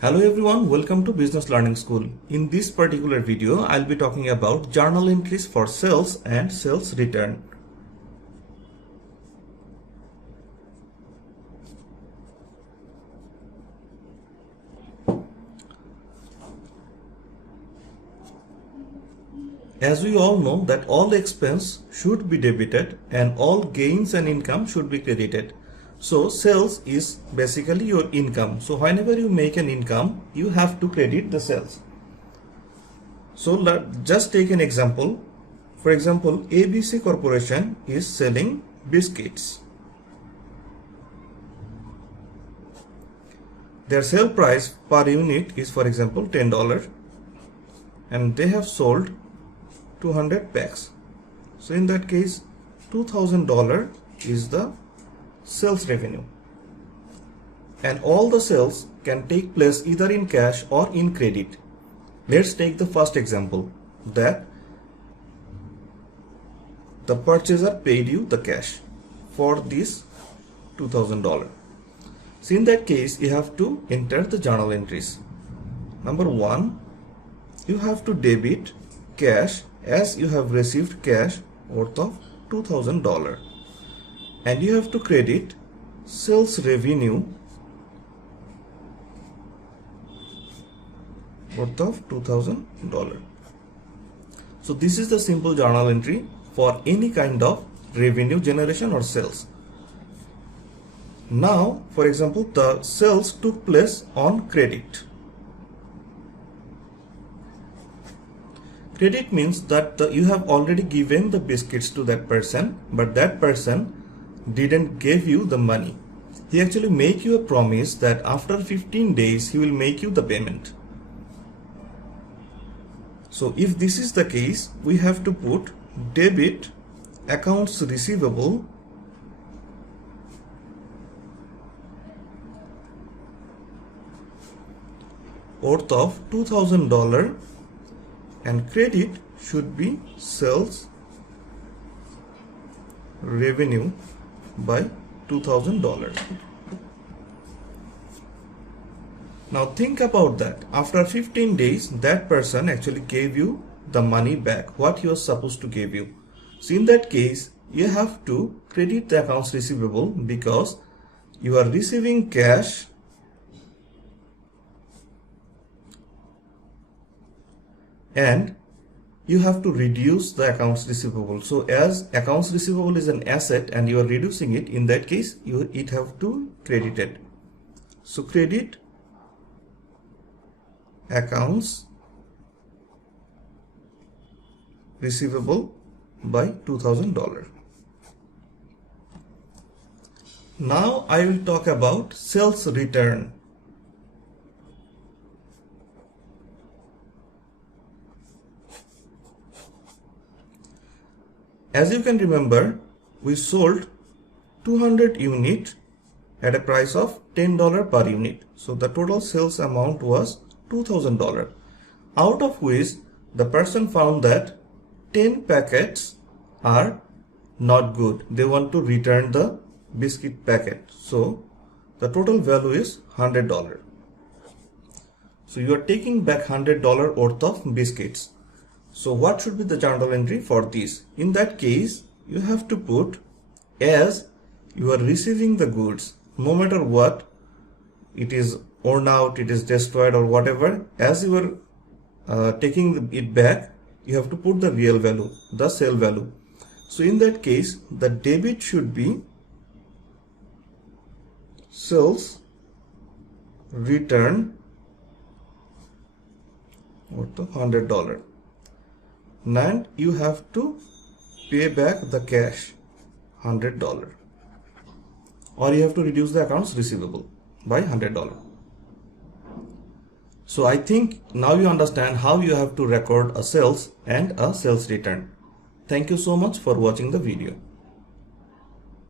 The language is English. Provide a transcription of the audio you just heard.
Hello everyone, welcome to Business Learning School. In this particular video, I'll be talking about journal entries for sales and sales return. As we all know that all expense should be debited and all gains and income should be credited. So sales is basically your income. So whenever you make an income, you have to credit the sales. So let's just take an example. For example, ABC Corporation is selling biscuits. Their sale price per unit is, for example, $10, and they have sold 200 packs. So in that case, $2,000 is the sales revenue, and all the sales can take place either in cash or in credit. Let's take the first example, that the purchaser paid you the cash for this $2,000. So in that case, you have to enter the journal entries. Number one, you have to debit cash as you have received cash worth of $2,000, and you have to credit sales revenue worth of $2,000. So this is the simple journal entry for any kind of revenue generation or sales. Now, for example, the sales took place on credit. Credit means that you have already given the biscuits to that person, but that person didn't give you the money. He actually make you a promise that after 15 days he will make you the payment. So if this is the case, we have to put debit accounts receivable worth of $2,000, and credit should be sales revenue by $2,000. Now think about that. After 15 days, that person actually gave you the money back, what he was supposed to give you. So in that case, you have to credit the accounts receivable because you are receiving cash and you have to reduce the accounts receivable. So as accounts receivable is an asset and you are reducing it, in that case it have to credit it. So credit accounts receivable by $2,000. Now I will talk about sales return. As you can remember, we sold 200 units at a price of $10 per unit. So the total sales amount was $2,000, out of which the person found that 10 packets are not good. They want to return the biscuit packet. So the total value is $100. So you are taking back $100 worth of biscuits. So what should be the journal entry for this? In that case, you have to put, as you are receiving the goods, no matter what, it is worn out, it is destroyed or whatever, as you are taking it back, you have to put the real value, the sale value. So in that case, the debit should be sales return worth of $100. And you have to pay back the cash $100, or you have to reduce the accounts receivable by $100. So I think now you understand how you have to record a sales and a sales return. Thank you so much for watching the video.